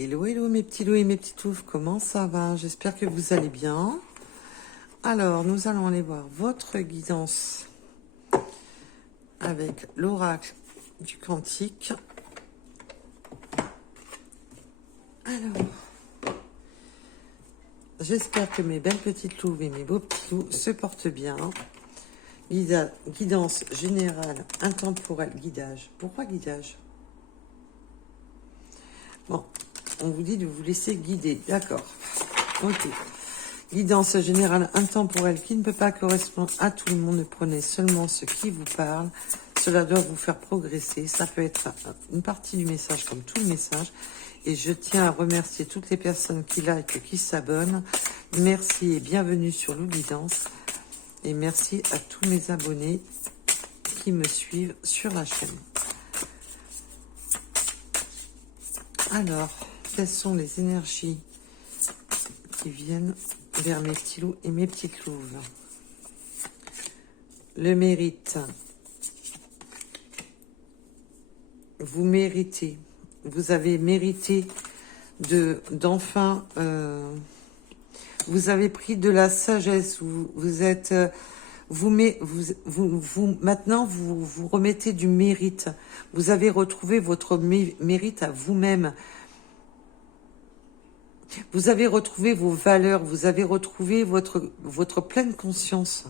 Hello, hello mes petits loups et mes petites touffes, comment ça va? J'espère que vous allez bien. Alors, nous allons aller voir votre guidance avec l'oracle du cantique. Alors, j'espère que mes belles petites louves et mes beaux petits loups se portent bien. Guidance générale, intemporelle, guidage. Pourquoi guidage? Bon, on vous dit de vous laisser guider, d'accord. Ok. Guidance générale intemporelle qui ne peut pas correspondre à tout le monde. Ne prenez seulement ce qui vous parle. Cela doit vous faire progresser. Ça peut être une partie du message comme tout le message. Et je tiens à remercier toutes les personnes qui like, qui s'abonnent. Merci et bienvenue sur Lou Guidance. Et merci à tous mes abonnés qui me suivent sur la chaîne. Alors, quelles sont les énergies qui viennent vers mes petits loups et mes petites louves? Le mérite. Vous méritez. Vous avez mérité d'enfin... vous avez pris de la sagesse. Vous êtes... maintenant, vous remettez du mérite. Vous avez retrouvé votre mérite à vous-même. Vous avez retrouvé vos valeurs. Vous avez retrouvé votre pleine conscience.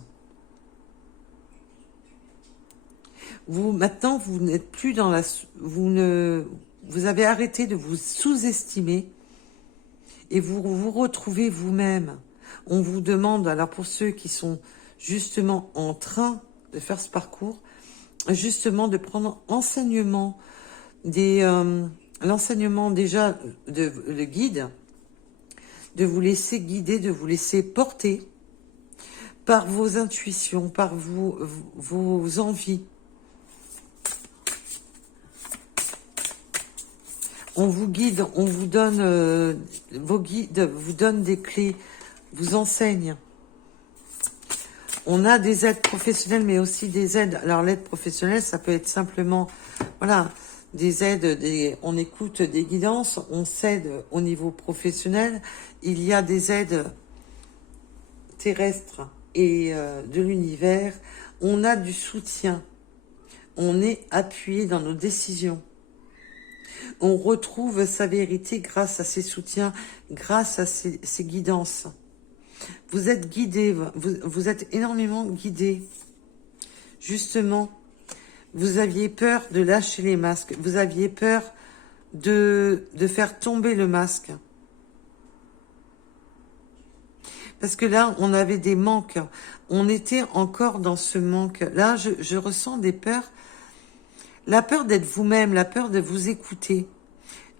Maintenant, vous n'êtes plus dans la... Vous avez arrêté de vous sous-estimer et vous vous retrouvez vous-même. On vous demande, alors pour ceux qui sont justement en train de faire ce parcours, justement de prendre enseignement l'enseignement déjà le guide, de vous laisser guider, de vous laisser porter par vos intuitions, par vos envies. On vous guide, on vous donne, vos guides vous donnent des clés, vous enseignent. On a des aides professionnelles, mais aussi des aides. Alors l'aide professionnelle, ça peut être simplement, voilà, des aides, on écoute des guidances, on s'aide au niveau professionnel. Il y a des aides terrestres et de l'univers. On a du soutien. On est appuyé dans nos décisions. On retrouve sa vérité grâce à ses soutiens, grâce à ses guidances. Vous êtes guidé, vous êtes énormément guidé. Justement, vous aviez peur de lâcher les masques. Vous aviez peur de faire tomber le masque. Parce que là, on avait des manques. On était encore dans ce manque. Là, je ressens des peurs. La peur d'être vous-même, la peur de vous écouter.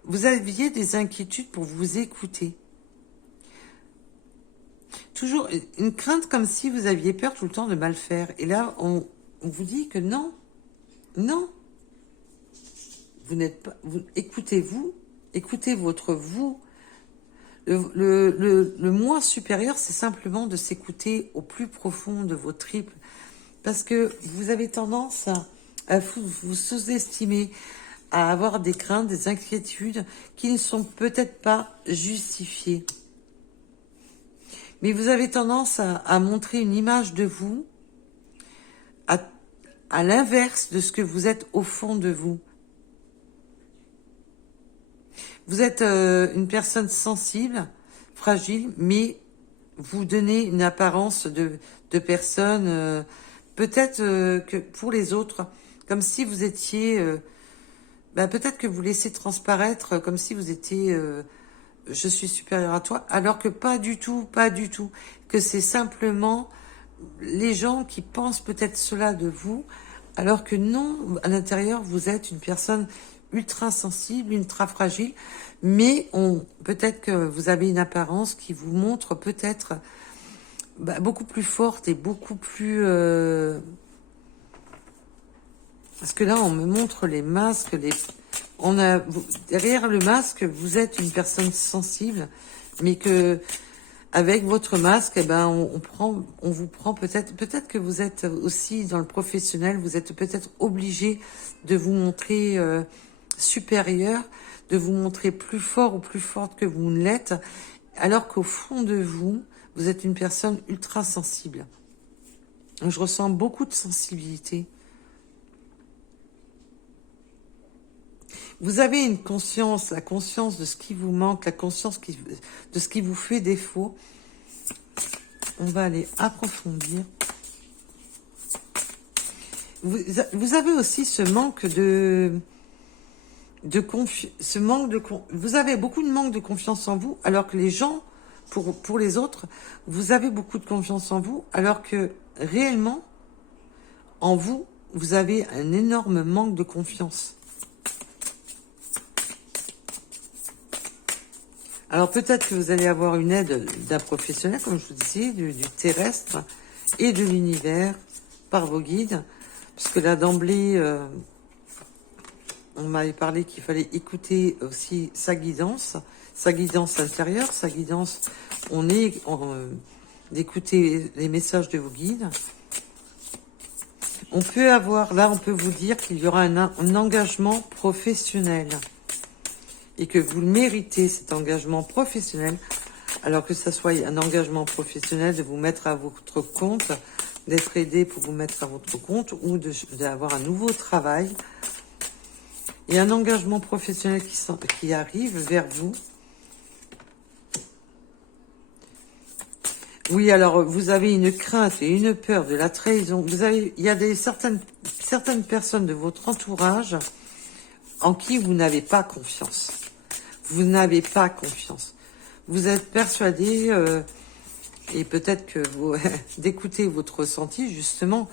Vous aviez des inquiétudes pour vous écouter. Toujours une crainte comme si vous aviez peur tout le temps de mal faire. Et là, on vous dit que non, non. Vous n'êtes pas... Écoutez-vous, écoutez votre vous. Le moi supérieur, c'est simplement de s'écouter au plus profond de vos tripes. Parce que vous avez tendance à vous sous-estimer, à avoir des craintes, des inquiétudes qui ne sont peut-être pas justifiées. Mais vous avez tendance à montrer une image de vous à l'inverse de ce que vous êtes au fond de vous. Vous êtes une personne sensible, fragile, mais vous donnez une apparence de personne, peut-être que pour les autres, comme si vous étiez... peut-être que vous laissez transparaître comme si vous étiez... je suis supérieur à toi, alors que pas du tout, pas du tout. Que c'est simplement les gens qui pensent peut-être cela de vous, alors que non, à l'intérieur, vous êtes une personne ultra sensible, ultra fragile, mais peut-être que vous avez une apparence qui vous montre peut-être beaucoup plus forte et beaucoup plus... Parce que là, on me montre les masques, derrière le masque, vous êtes une personne sensible, mais que avec votre masque, on vous prend peut-être que vous êtes aussi dans le professionnel, vous êtes peut-être obligé de vous montrer supérieur, de vous montrer plus fort ou plus forte que vous ne l'êtes, alors qu'au fond de vous, vous êtes une personne ultra sensible. Je ressens beaucoup de sensibilité. Vous avez une conscience, la conscience de ce qui vous manque, la conscience de ce qui vous fait défaut. On va aller approfondir. Vous avez aussi ce manque vous avez beaucoup de manque de confiance en vous, alors que les gens, pour les autres, vous avez beaucoup de confiance en vous, alors que réellement, en vous, vous avez un énorme manque de confiance. Alors peut-être que vous allez avoir une aide d'un professionnel, comme je vous disais, du terrestre et de l'univers, par vos guides, parce que là d'emblée, on m'avait parlé qu'il fallait écouter aussi sa guidance intérieure, sa guidance, d'écouter les messages de vos guides. On peut avoir, là on peut vous dire qu'il y aura un engagement professionnel. Et que vous le méritez, cet engagement professionnel, alors que ça soit un engagement professionnel de vous mettre à votre compte, d'être aidé pour vous mettre à votre compte, ou d'avoir un nouveau travail. Et un engagement professionnel qui arrive vers vous. Oui, alors vous avez une crainte et une peur de la trahison. Il y a certaines personnes de votre entourage en qui vous n'avez pas confiance. Vous n'avez pas confiance. Vous êtes persuadé, et peut-être que vous d'écouter votre ressenti, justement,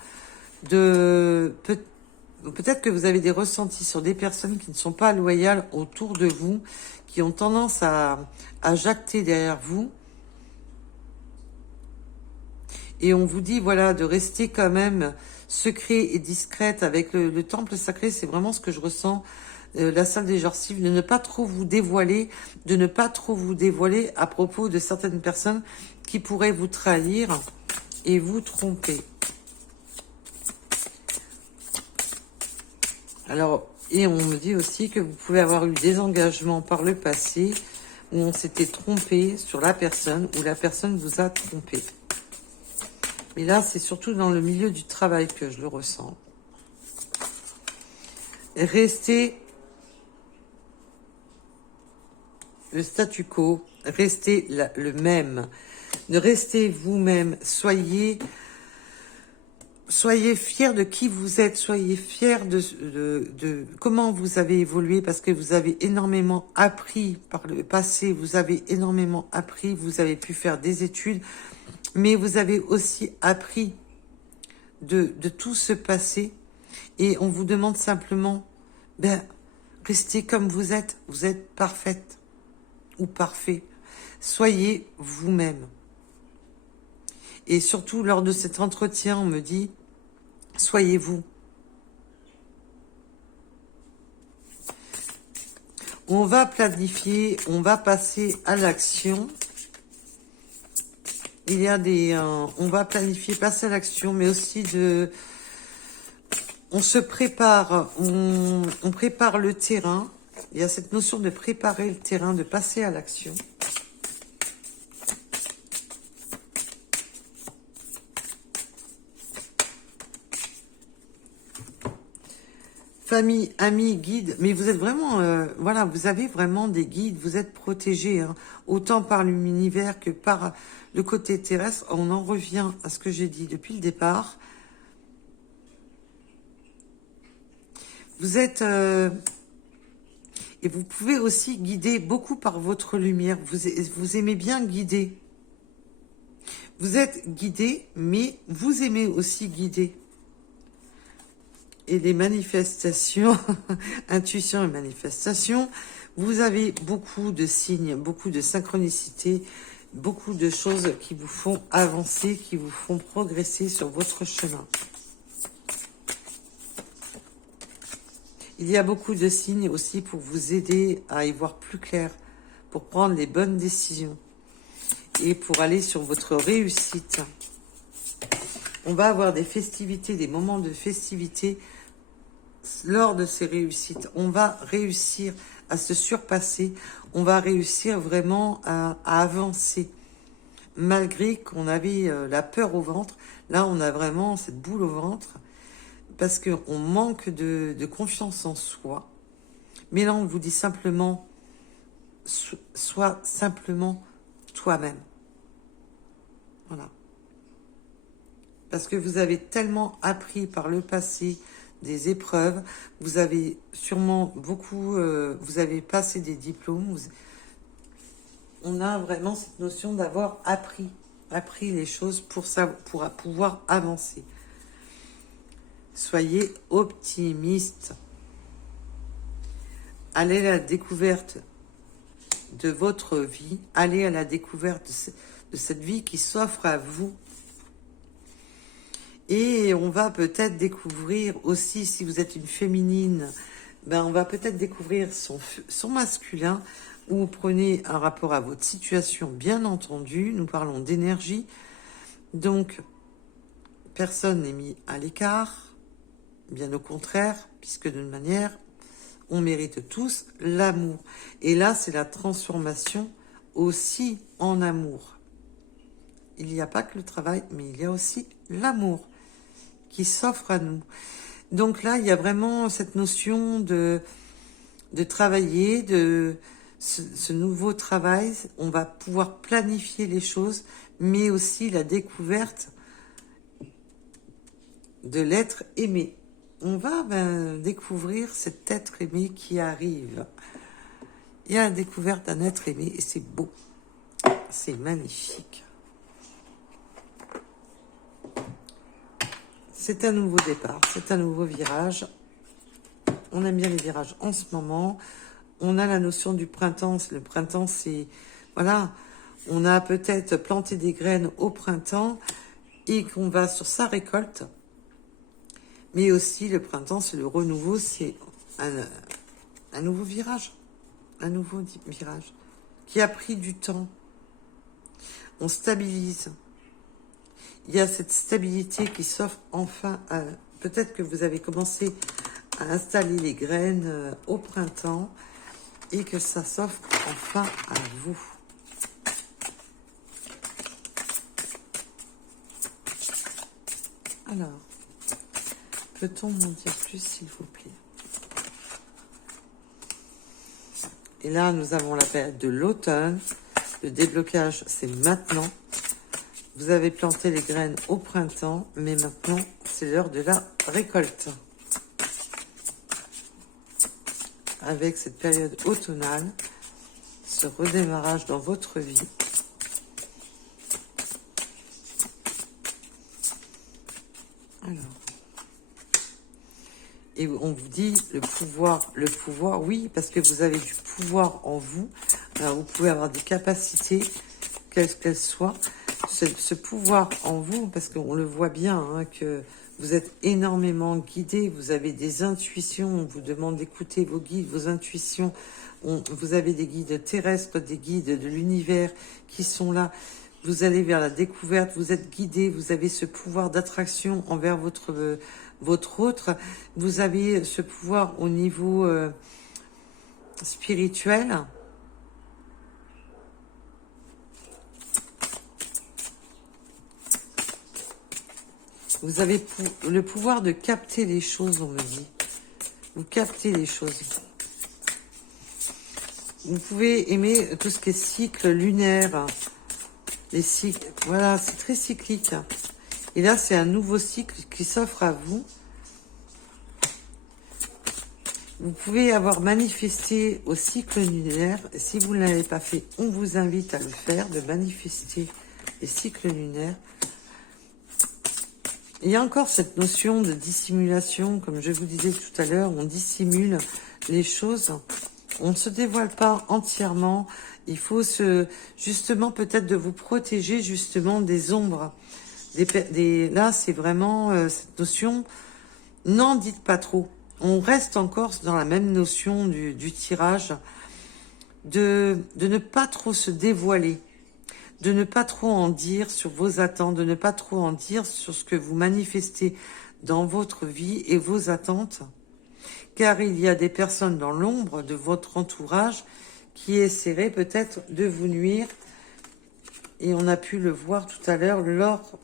peut-être que vous avez des ressentis sur des personnes qui ne sont pas loyales autour de vous, qui ont tendance à jacter derrière vous. Et on vous dit, voilà, de rester quand même secret et discrète avec le temple sacré. C'est vraiment ce que je ressens. La salle des gencives, de ne pas trop vous dévoiler, à propos de certaines personnes qui pourraient vous trahir et vous tromper. Alors, et on me dit aussi que vous pouvez avoir eu des engagements par le passé où on s'était trompé sur la personne, ou la personne vous a trompé. Mais là, c'est surtout dans le milieu du travail que je le ressens. Restez le statu quo, restez le même. Restez vous-même, soyez fiers de qui vous êtes, soyez fiers de comment vous avez évolué, parce que vous avez énormément appris par le passé, vous avez énormément appris, vous avez pu faire des études, mais vous avez aussi appris de tout ce passé, et on vous demande simplement, restez comme vous êtes parfaite ou parfait, soyez vous-même. Et surtout, lors de cet entretien, on me dit, soyez vous. On va planifier, on va passer à l'action. Il y a on va planifier, passer à l'action, mais aussi on se prépare, on prépare le terrain. Il y a cette notion de préparer le terrain, de passer à l'action. Famille, amis, guides, mais vous êtes vraiment, voilà, vous avez vraiment des guides, vous êtes protégés, hein, autant par l'univers que par le côté terrestre. On en revient à ce que j'ai dit depuis le départ. Vous êtes... et vous pouvez aussi guider beaucoup par votre lumière. Vous aimez bien guider. Vous êtes guidé, mais vous aimez aussi guider. Et les manifestations, intuition et manifestation, vous avez beaucoup de signes, beaucoup de synchronicité, beaucoup de choses qui vous font avancer, qui vous font progresser sur votre chemin. Il y a beaucoup de signes aussi pour vous aider à y voir plus clair, pour prendre les bonnes décisions et pour aller sur votre réussite. On va avoir des festivités, des moments de festivité lors de ces réussites. On va réussir à se surpasser. On va réussir vraiment à avancer. Malgré qu'on avait la peur au ventre, là on a vraiment cette boule au ventre parce qu'on manque de confiance en soi. Mais là on vous dit simplement, sois simplement toi-même. Voilà. Parce que vous avez tellement appris par le passé des épreuves, vous avez sûrement beaucoup, vous avez passé des diplômes, on a vraiment cette notion d'avoir appris les choses pour pouvoir avancer. Soyez optimiste. Allez à la découverte de votre vie, allez à la découverte de cette vie qui s'offre à vous. Et on va peut-être découvrir aussi, si vous êtes une féminine, ben on va peut-être découvrir son masculin, ou vous prenez un rapport à votre situation, bien entendu. Nous parlons d'énergie. Donc, personne n'est mis à l'écart, bien au contraire, puisque d'une manière, on mérite tous l'amour. Et là, c'est la transformation aussi en amour. Il n'y a pas que le travail, mais il y a aussi l'amour qui s'offre à nous. Donc là, il y a vraiment cette notion de travailler, de ce nouveau travail. On va pouvoir planifier les choses, mais aussi la découverte de l'être aimé. On va découvrir cet être aimé qui arrive. Il y a la découverte d'un être aimé et c'est beau. C'est magnifique. C'est un nouveau départ, c'est un nouveau virage. On aime bien les virages en ce moment. On a la notion du printemps. Le printemps, c'est... Voilà, on a peut-être planté des graines au printemps et qu'on va sur sa récolte. Mais aussi, le printemps, c'est le renouveau, c'est un nouveau virage. Un nouveau virage qui a pris du temps. On stabilise. Il y a cette stabilité qui s'offre enfin à... Peut-être que vous avez commencé à installer les graines au printemps et que ça s'offre enfin à vous. Alors, peut-on m'en dire plus, s'il vous plaît? Et là, nous avons la période de l'automne. Le déblocage, c'est maintenant. Vous avez planté les graines au printemps, mais maintenant, c'est l'heure de la récolte. Avec cette période automnale, ce redémarrage dans votre vie. Alors. Et on vous dit le pouvoir, oui, parce que vous avez du pouvoir en vous. Alors, vous pouvez avoir des capacités, quelles qu'elles soient. Ce pouvoir en vous, parce qu'on le voit bien, hein, que vous êtes énormément guidé, vous avez des intuitions, on vous demande d'écouter vos guides, vos intuitions, vous avez des guides terrestres, des guides de l'univers qui sont là, vous allez vers la découverte, vous êtes guidé, vous avez ce pouvoir d'attraction envers votre autre, vous avez ce pouvoir au niveau spirituel. Vous avez le pouvoir de capter les choses, on me dit. Vous captez les choses. Vous pouvez aimer tout ce qui est cycle lunaire. Les cycles, voilà, c'est très cyclique. Et là, c'est un nouveau cycle qui s'offre à vous. Vous pouvez avoir manifesté au cycle lunaire. Et si vous ne l'avez pas fait, on vous invite à le faire, de manifester les cycles lunaires. Il y a encore cette notion de dissimulation, comme je vous disais tout à l'heure, on dissimule les choses, on ne se dévoile pas entièrement, il faut justement peut-être de vous protéger justement des ombres. Là, c'est vraiment cette notion, n'en dites pas trop. On reste encore dans la même notion du tirage, de ne pas trop se dévoiler. De ne pas trop en dire sur vos attentes, de ne pas trop en dire sur ce que vous manifestez dans votre vie et vos attentes. car il y a des personnes dans l'ombre de votre entourage qui essaieraient peut-être de vous nuire. Et on a pu le voir tout à l'heure lors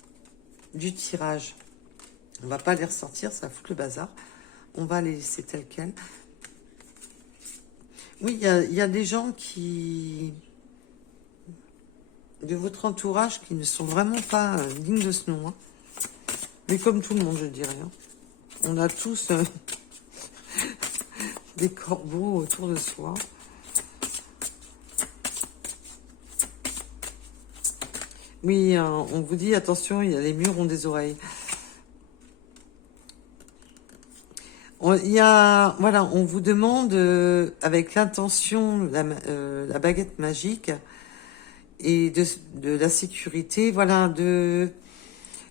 du tirage. On va pas les ressortir, ça fout le bazar. On va les laisser tels quels. Oui, il y a des gens qui... de votre entourage qui ne sont vraiment pas dignes de ce nom. Hein. Mais comme tout le monde, je dirais. Hein. On a tous des corbeaux autour de soi. Oui, on vous dit, attention, il y a les murs ont des oreilles. Voilà, on vous demande, avec l'intention, la baguette magique et de la sécurité, voilà,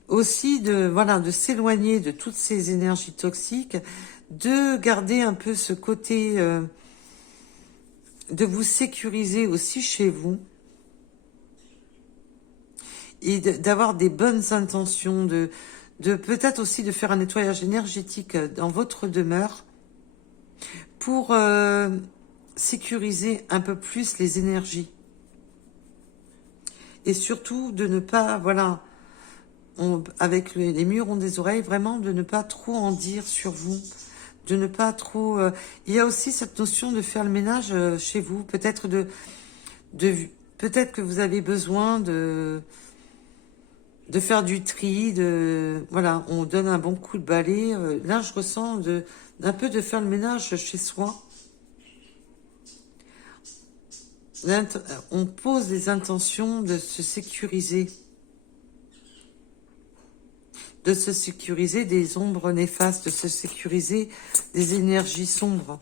aussi de s'éloigner de toutes ces énergies toxiques, de garder un peu ce côté, de vous sécuriser aussi chez vous et d'avoir des bonnes intentions, de peut-être aussi de faire un nettoyage énergétique dans votre demeure pour sécuriser un peu plus les énergies. Et surtout de ne pas, voilà, avec les murs ont des oreilles, vraiment de ne pas trop en dire sur vous, de ne pas trop... il y a aussi cette notion de faire le ménage chez vous, peut-être peut-être que vous avez besoin de faire du tri, voilà, on donne un bon coup de balai. Là, je ressens un peu de faire le ménage chez soi. On pose des intentions de se sécuriser. De se sécuriser des ombres néfastes, de se sécuriser des énergies sombres.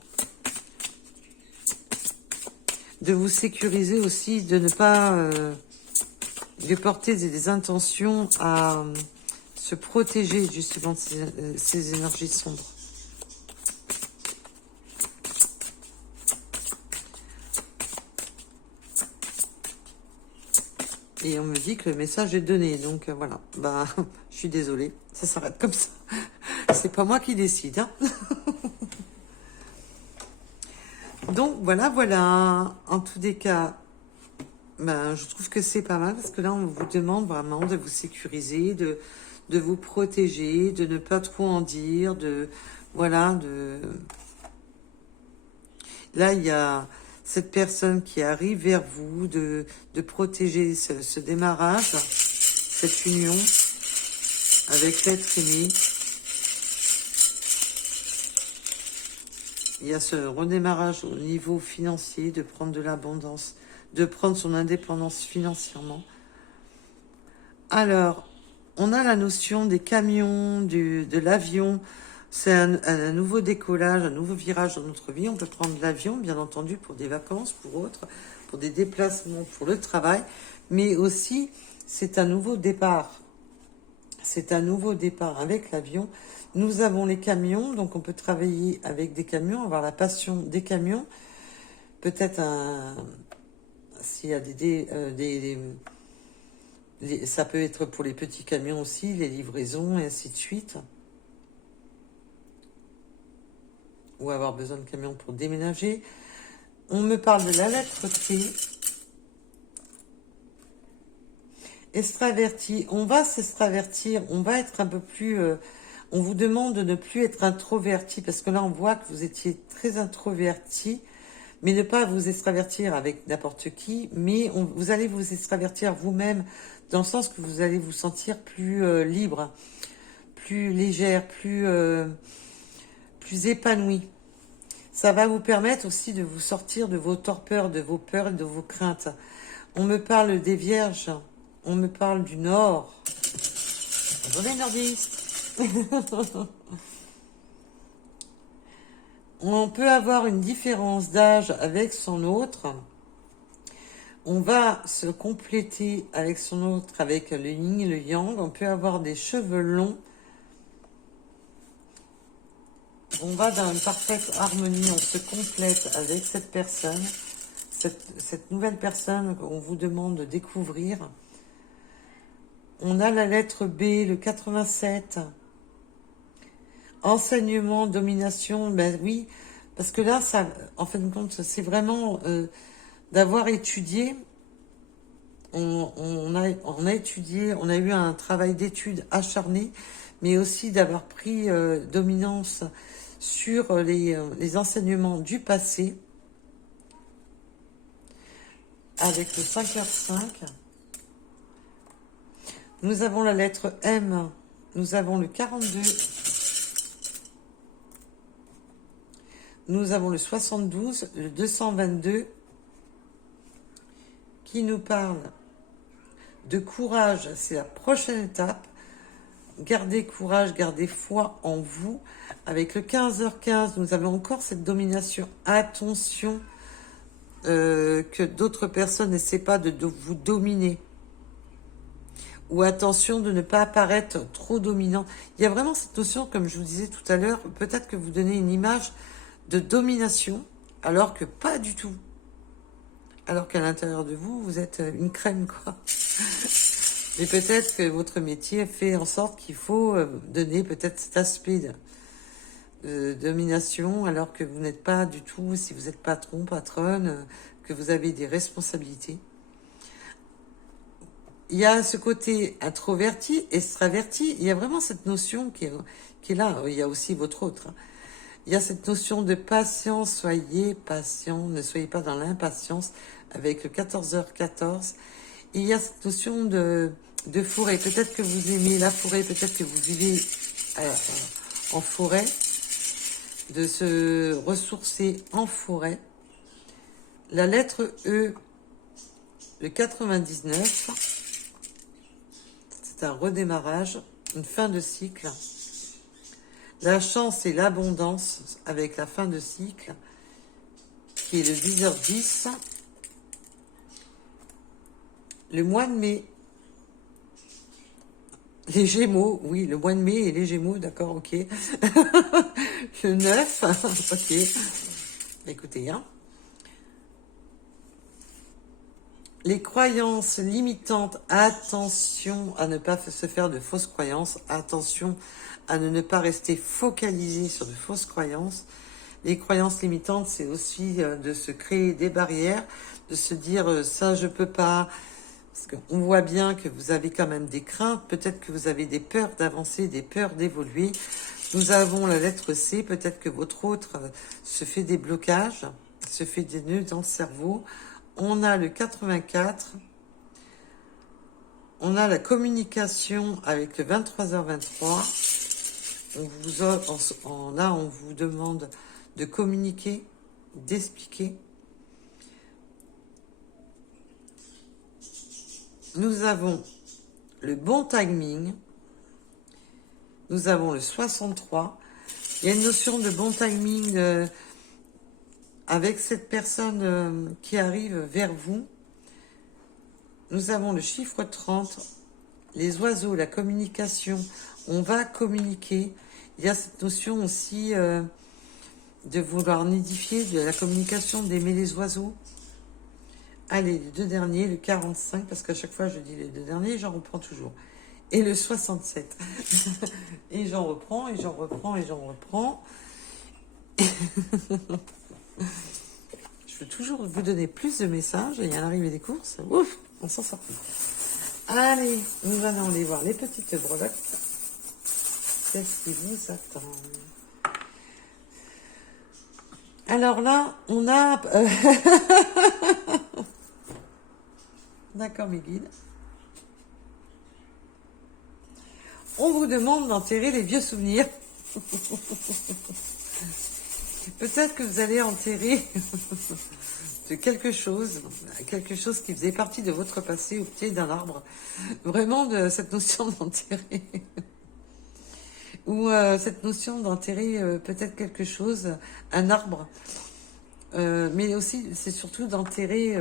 De vous sécuriser aussi, de ne pas... de porter des intentions à se protéger justement de ces énergies sombres. Et on me dit que le message est donné, donc voilà. Bah, je suis désolée, ça s'arrête comme ça. C'est pas moi qui décide. Hein. Donc voilà, voilà. En tous les cas, ben, je trouve que c'est pas mal parce que là, on vous demande vraiment de vous sécuriser, de vous protéger, de ne pas trop en dire, voilà, Là, il y a cette personne qui arrive vers vous, de protéger ce démarrage, cette union avec l'être aimé. Il y a ce redémarrage au niveau financier, de prendre de l'abondance, de prendre son indépendance financièrement. Alors, on a la notion des camions, de l'avion. C'est un nouveau décollage, un nouveau virage dans notre vie. On peut prendre l'avion, bien entendu, pour des vacances, pour autres, pour des déplacements, pour le travail. Mais aussi, c'est un nouveau départ. C'est un nouveau départ avec l'avion. Nous avons les camions, donc on peut travailler avec des camions, avoir la passion des camions. Peut-être s'il y a ça peut être pour les petits camions aussi, les livraisons et ainsi de suite. Ou avoir besoin de camions pour déménager. On me parle de la lettre T. Extraverti. On va s'extravertir. On va être un peu plus... on vous demande de ne plus être introverti. Parce que là, on voit que vous étiez très introverti. Mais ne pas vous extravertir avec n'importe qui. Mais vous allez vous extravertir vous-même. Dans le sens que vous allez vous sentir plus libre. Plus légère. Plus épanoui. Ça va vous permettre aussi de vous sortir de vos torpeurs, de vos peurs et de vos craintes. On me parle des vierges, on me parle du Nord. Bonjour les nordistes. On peut avoir une différence d'âge avec son autre. On va se compléter avec son autre, avec le yin et le yang. On peut avoir des cheveux longs. On va dans une parfaite harmonie, on se complète avec cette personne, cette nouvelle personne qu'on vous demande de découvrir. On a la lettre B, le 87. Enseignement, domination, ben oui, parce que là, ça, en fin de compte, c'est vraiment d'avoir étudié. On a étudié, on a eu un travail d'étude acharné, mais aussi d'avoir pris dominance sur les enseignements du passé, avec le 5h5. Nous avons la lettre M, nous avons le 42, nous avons le 72, le 222, qui nous parle de courage, c'est la prochaine étape. Gardez courage, gardez foi en vous. Avec le 15h15, nous avons encore cette domination. Attention que d'autres personnes n'essaient pas de vous dominer. Ou attention de ne pas apparaître trop dominant. Il y a vraiment cette notion, comme je vous disais tout à l'heure, peut-être que vous donnez une image de domination, alors que pas du tout. Alors qu'à l'intérieur de vous, vous êtes une crème, quoi. Et peut-être que votre métier fait en sorte qu'il faut donner peut-être cet aspect de domination, alors que vous n'êtes pas du tout, si vous êtes patron, patronne, que vous avez des responsabilités. Il y a ce côté introverti, extraverti, il y a vraiment cette notion qui est là. Il y a aussi votre autre. Il y a cette notion de patience, soyez patient, ne soyez pas dans l'impatience, avec le 14h14. Il y a cette notion de forêt. Peut-être que vous aimez la forêt, peut-être que vous vivez en forêt, de se ressourcer en forêt. La lettre E, le 99, c'est un redémarrage, une fin de cycle. La chance et l'abondance avec la fin de cycle, qui est le 10h10. Le mois de mai, les Gémeaux, oui, le mois de mai et les Gémeaux, d'accord, ok. Le 9, ok. Écoutez, hein. Les croyances limitantes, attention à ne pas se faire de fausses croyances, attention à ne pas rester focalisé sur de fausses croyances. Les croyances limitantes, c'est aussi de se créer des barrières, de se dire ça je peux pas, parce qu'on voit bien que vous avez quand même des craintes, peut-être que vous avez des peurs d'avancer, des peurs d'évoluer. Nous avons la lettre C, peut-être que votre autre se fait des blocages, se fait des nœuds dans le cerveau. On a le 84, on a la communication avec le 23h23. Là, on vous demande de communiquer, d'expliquer. Nous avons le bon timing. Nous avons le 63. Il y a une notion de bon timing avec cette personne qui arrive vers vous. Nous avons le chiffre 30. Les oiseaux, la communication. On va communiquer. Il y a cette notion aussi de vouloir nidifier, de la communication, d'aimer les oiseaux. Allez, les deux derniers, le 45, parce qu'à chaque fois je dis les deux derniers, j'en reprends toujours. Et le 67. Et j'en reprends, et j'en reprends, et j'en reprends. Je veux toujours vous donner plus de messages, et il y a l'arrivée des courses. Ouf, on s'en sort plus. Allez, nous allons aller voir les petites breloques. Qu'est-ce qui vous attend? Alors là, on a... D'accord, mes guides. On vous demande d'enterrer les vieux souvenirs. Peut-être que vous allez enterrer de quelque chose qui faisait partie de votre passé au pied d'un arbre. Vraiment de cette notion d'enterrer. Ou cette notion d'enterrer peut-être quelque chose, un arbre. Mais aussi, c'est surtout d'enterrer...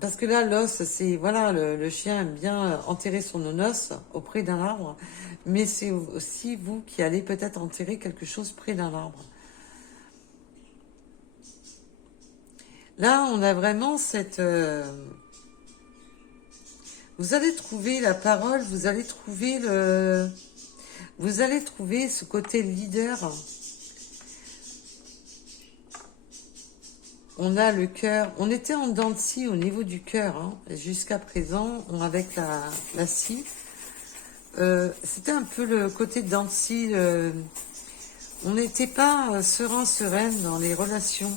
parce que là, l'os, c'est... Voilà, le chien aime bien enterrer son os auprès d'un arbre. Mais c'est aussi vous qui allez peut-être enterrer quelque chose près d'un arbre. Là, on a vraiment cette... Vous allez trouver la parole, vous allez trouver ce côté leader. On a le cœur. On était en dents de scie au niveau du cœur, hein, jusqu'à présent, avec la scie. C'était un peu le côté dents de scie. On n'était pas serein, sereine dans les relations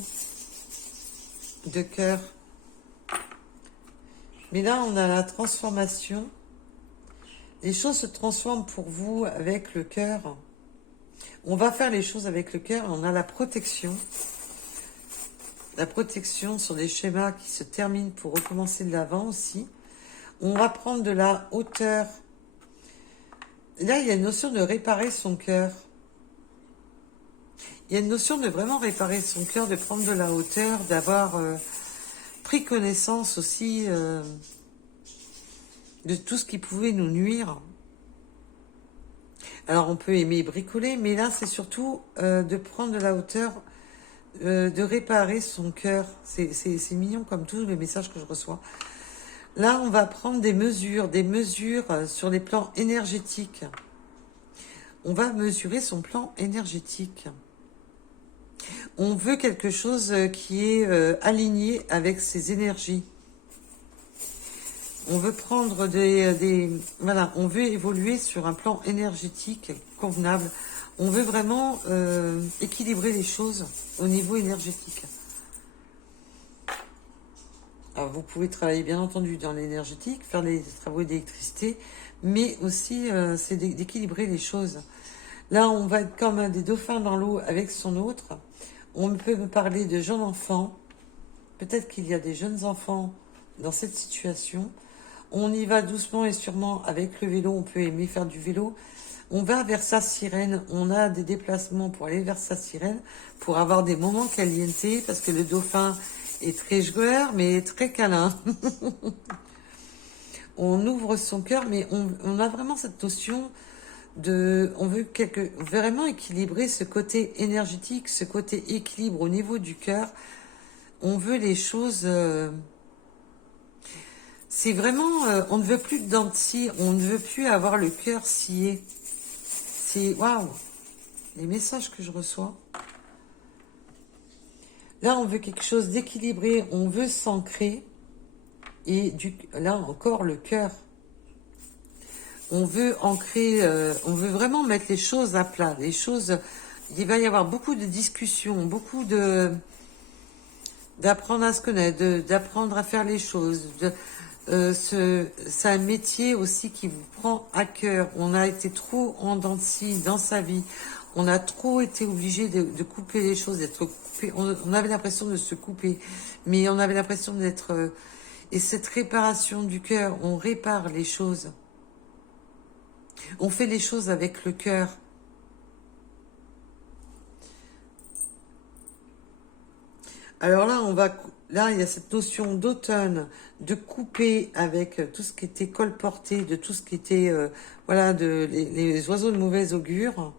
de cœur. Mais là, on a la transformation. Les choses se transforment pour vous avec le cœur. On va faire les choses avec le cœur. On a la protection. La protection sur des schémas qui se terminent pour recommencer de l'avant aussi. On va prendre de la hauteur. Là, il y a une notion de réparer son cœur. Il y a une notion de vraiment réparer son cœur, de prendre de la hauteur, d'avoir pris connaissance aussi de tout ce qui pouvait nous nuire. Alors, on peut aimer bricoler, mais là, c'est surtout de prendre de la hauteur, de réparer son cœur. C'est mignon comme tout le message que je reçois. Là, on va prendre des mesures sur les plans énergétiques. On va mesurer son plan énergétique. On veut quelque chose qui est aligné avec ses énergies. On veut prendre voilà, on veut évoluer sur un plan énergétique convenable. On veut vraiment équilibrer les choses au niveau énergétique. Alors, vous pouvez travailler bien entendu dans l'énergétique, faire des travaux d'électricité, mais aussi c'est d'équilibrer les choses. Là, on va être comme des dauphins dans l'eau avec son autre. On peut me parler de jeunes enfants. Peut-être qu'il y a des jeunes enfants dans cette situation. On y va doucement et sûrement avec le vélo. On peut aimer faire du vélo. On va vers sa sirène. On a des déplacements pour aller vers sa sirène, pour avoir des moments caliente, parce que le dauphin est très joueur, mais très câlin. On ouvre son cœur, mais on a vraiment cette notion on veut vraiment équilibrer ce côté énergétique, ce côté équilibre au niveau du cœur. On veut les choses, c'est vraiment, on ne veut plus de dents de scie, on ne veut plus avoir le cœur scié. C'est, waouh, les messages que je reçois. Là, on veut quelque chose d'équilibré, on veut s'ancrer, et là encore le cœur. On veut ancrer, on veut vraiment mettre les choses à plat. Les choses, il va y avoir beaucoup de discussions, beaucoup d'apprendre à se connaître, d'apprendre à faire les choses. C'est un métier aussi qui vous prend à cœur. On a été trop en dents de scie dans sa vie. On a trop été obligé de couper les choses, d'être coupé. On avait l'impression de se couper, mais on avait l'impression d'être... et cette réparation du cœur, on répare les choses. On fait les choses avec le cœur. Alors là, il y a cette notion d'automne, de couper avec tout ce qui était colporté, de tout ce qui était, voilà, les oiseaux de mauvaise augure.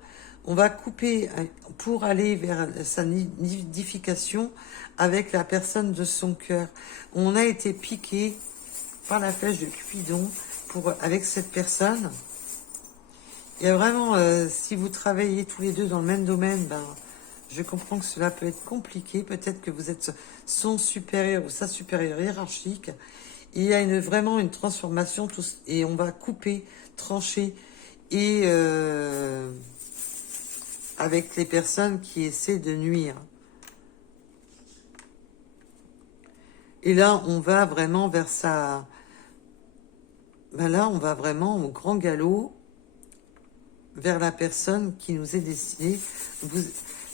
On va couper pour aller vers sa nidification avec la personne de son cœur. On a été piqué par la flèche de Cupidon avec cette personne. Il y a vraiment, si vous travaillez tous les deux dans le même domaine, ben, je comprends que cela peut être compliqué. Peut-être que vous êtes son supérieur ou sa supérieure hiérarchique. Il y a vraiment une transformation et on va couper, trancher et avec les personnes qui essaient de nuire. Et là, on va vraiment vers ça. Ben là, on va vraiment au grand galop vers la personne qui nous est destinée.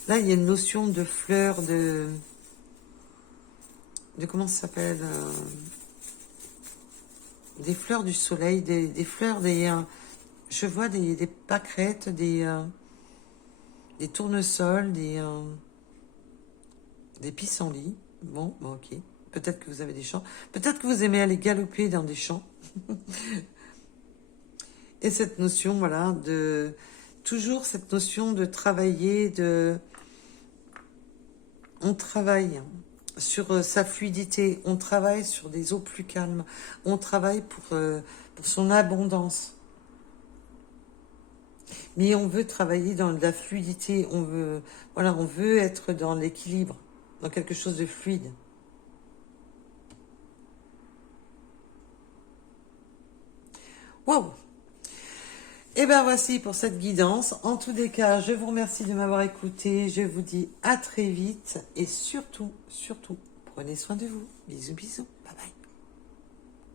Là, il y a une notion de fleurs, de comment ça s'appelle, des fleurs du soleil, des fleurs, je vois des pâquerettes, des tournesols, des pissenlits. Bon, ok. Peut-être que vous avez des champs. Peut-être que vous aimez aller galoper dans des champs. Et cette notion, voilà, toujours cette notion de travailler, on travaille sur sa fluidité. On travaille sur des eaux plus calmes. On travaille pour son abondance. Mais on veut travailler dans la fluidité. Voilà, on veut être dans l'équilibre, dans quelque chose de fluide. Waouh! Et ben voici pour cette guidance. En tous les cas, je vous remercie de m'avoir écouté. Je vous dis à très vite. Et surtout, surtout, prenez soin de vous. Bisous, bisous. Bye bye.